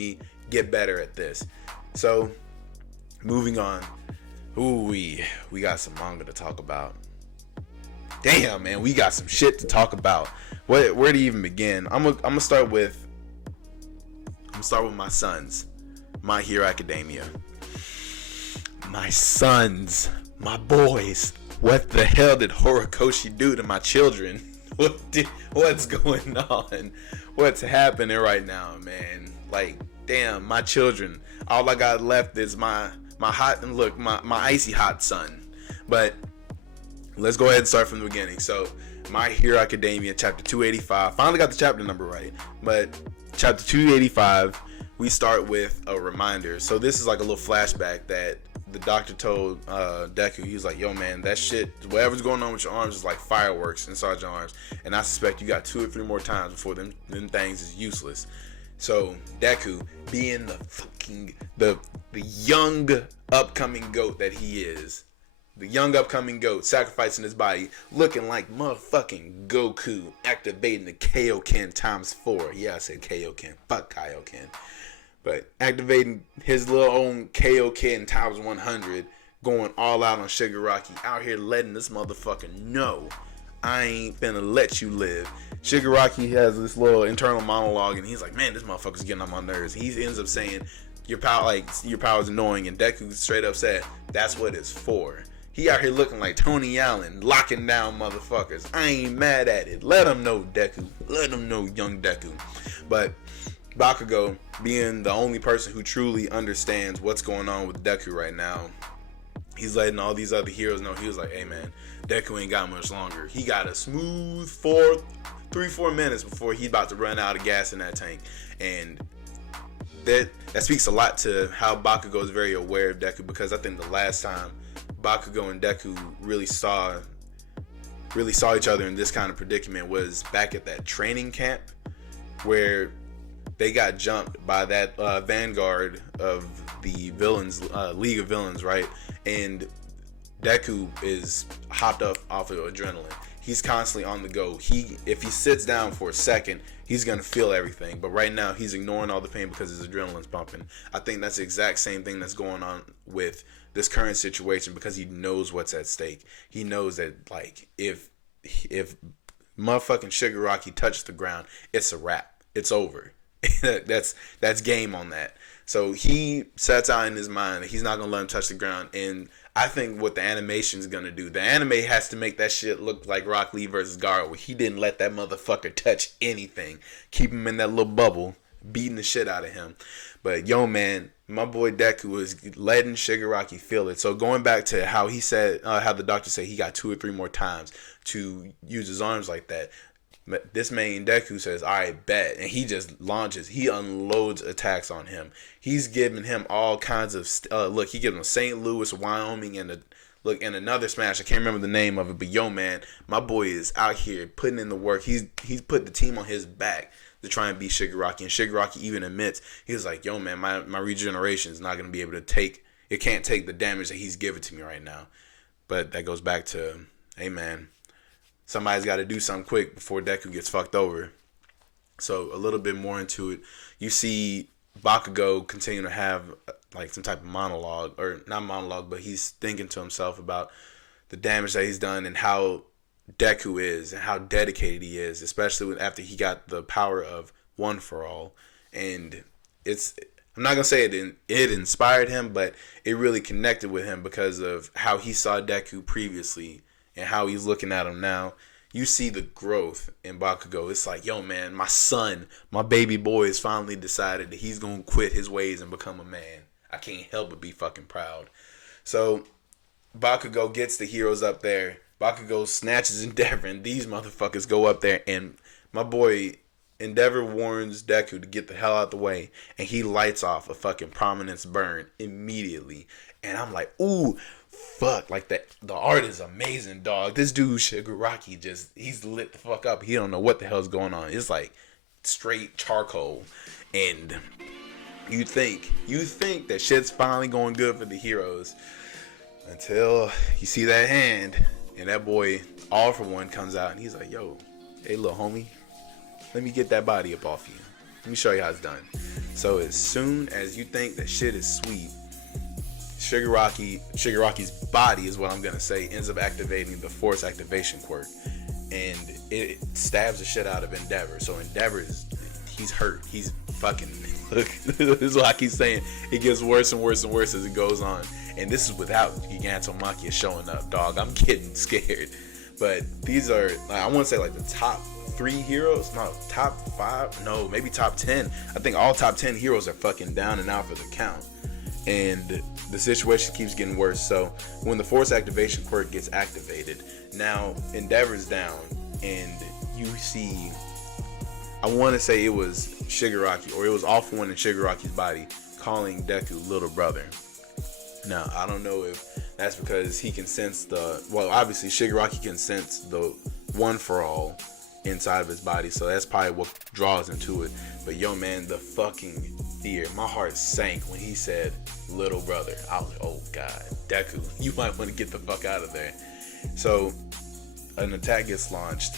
me get better at this. So, moving on. Ooh, we got some manga to talk about. Damn, man, we got some shit to talk about. Where to even begin? I'm gonna start with my sons, My Hero Academia. My sons, my boys. What the hell did Horikoshi do to my children? What's going on? What's happening right now, man? Like, damn, my children. All I got left is my hot and look, my icy hot son. But let's go ahead and start from the beginning. So, My Hero Academia, chapter 285. Finally got the chapter number right. But chapter 285, we start with a reminder. So this is like a little flashback that the doctor told Deku. He was like, yo, man, that shit, whatever's going on with your arms is like fireworks inside your arms. And I suspect you got 2 or 3 more times before them things is useless. So Deku, being the young upcoming goat that he is, the young upcoming goat, sacrificing his body, looking like motherfucking Goku, activating the Kaioken times 4. Yeah, I said Kaioken. Fuck Kaioken. But activating his little own Kaioken times 100, going all out on Shigaraki, out here letting this motherfucker know, I ain't finna let you live. Shigaraki has this little internal monologue, and he's like, man, this motherfucker's getting on my nerves. He ends up saying, your power's annoying, and Deku straight up said, that's what it's for. He out here looking like Tony Allen, locking down motherfuckers. I ain't mad at it. Let him know, Deku. Let him know, young Deku. But Bakugo, being the only person who truly understands what's going on with Deku right now, he's letting all these other heroes know. He was like, hey man, Deku ain't got much longer. He got a smooth 3-4 minutes before he's about to run out of gas in that tank. And that speaks a lot to how Bakugo is very aware of Deku, because I think the last time Bakugo and Deku really saw each other in this kind of predicament was back at that training camp where they got jumped by that vanguard of the villains, League of Villains, right? And Deku is hopped up off of adrenaline. He's constantly on the go. If he sits down for a second, he's gonna feel everything. But right now, he's ignoring all the pain because his adrenaline's pumping. I think that's the exact same thing that's going on with this current situation, because he knows what's at stake. He knows that, like, if motherfucking Shigaraki touches the ground, it's a wrap. It's over. that's game on that. So he sets out in his mind that he's not gonna let him touch the ground. And I think what the animation is gonna do, the anime has to make that shit look like Rock Lee versus Gara, where he didn't let that motherfucker touch anything, keep him in that little bubble, beating the shit out of him. But yo, man, my boy Deku is letting Shigaraki feel it. So going back to how he said, how the doctor said he got 2 or 3 more times to use his arms like that. This man Deku says, all right, bet. And he just launches. He unloads attacks on him. He's giving him all kinds of... look, he gives him St. Louis, Wyoming, and another smash. I can't remember the name of it. But yo, man, my boy is out here putting in the work. He's put the team on his back to try and beat Shigaraki. And Shigaraki even admits, he was like, yo, man, my regeneration is not going to be able to take... It can't take the damage that he's giving to me right now. But that goes back to, hey, man, somebody's got to do something quick before Deku gets fucked over. So a little bit more into it, you see Bakugo continue to have like some type of monologue, or not monologue, but he's thinking to himself about the damage that he's done and how Deku is and how dedicated he is, especially after he got the power of One for All. And I'm not gonna say it inspired him, but it really connected with him because of how he saw Deku previously and how he's looking at him now. You see the growth in Bakugo. It's like, yo, man, my son, my baby boy has finally decided that he's going to quit his ways and become a man. I can't help but be fucking proud. So Bakugo gets the heroes up there. Bakugo snatches Endeavor, and these motherfuckers go up there, and my boy Endeavor warns Deku to get the hell out the way, and he lights off a fucking prominence burn immediately. And I'm like, ooh, fuck, like the art is amazing, dog. This dude Shigaraki he's lit the fuck up. He don't know what the hell's going on. It's like straight charcoal. And you think that shit's finally going good for the heroes until you see that hand, and that boy All For One comes out, and he's like, yo, hey little homie, let me get that body up off you. Let me show you how it's done. So as soon as you think that shit is sweet, Shigaraki's body is what I'm gonna say, ends up activating the force activation quirk, and it stabs the shit out of Endeavor. So Endeavor he's hurt. He's fucking look. This is what I keep saying. It gets worse and worse and worse as it goes on. And this is without Gigantomachia showing up, dog. I'm getting scared. But these are, I want to say, like the top 3 heroes. No, top 5. No, maybe top 10. I think all top 10 heroes are fucking down and out for the count. And the situation keeps getting worse. So when the force activation quirk gets activated, now Endeavor's down, and you see, I want to say it was Shigaraki, or it was All For One in Shigaraki's body, calling Deku little brother. Now, I don't know if that's because he can sense obviously Shigaraki can sense the One For All inside of his body, so that's probably what draws him to it. But yo, man, the fucking fear, my heart sank when he said little brother. I was like, oh god, Deku, you might want to get the fuck out of there. So an attack gets launched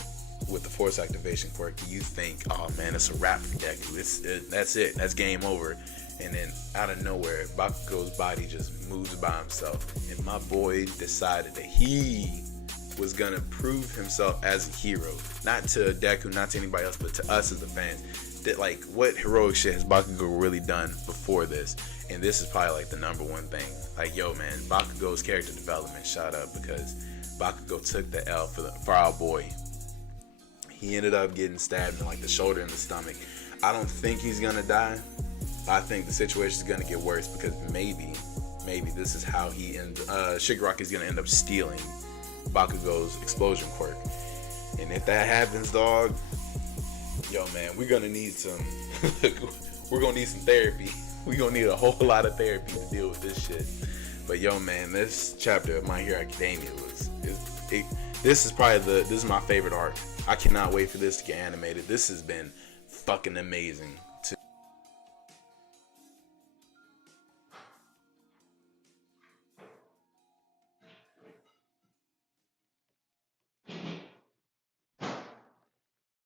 with the force activation quirk. You think, oh man, it's a wrap for Deku. That's it. That's game over. And then out of nowhere, Bakugo's body just moves by himself, and my boy decided that he was gonna prove himself as a hero, not to Deku, not to anybody else, but to us as the fans. That, like, what heroic shit has Bakugo really done before this? And this is probably like the number one thing. Like, yo man, Bakugo's character development shot up because Bakugo took the L for our boy. He ended up getting stabbed in like the shoulder and the stomach. I don't think he's gonna die. I think the situation is gonna get worse because maybe this is how Shigaraki's gonna end up stealing Bakugo's explosion quirk. And if that happens, dog, yo man, we're gonna need some therapy. We're gonna need a whole lot of therapy to deal with this shit. But yo man, this chapter of My Hero Academia this is my favorite arc. I cannot wait for this to get animated. This has been fucking amazing.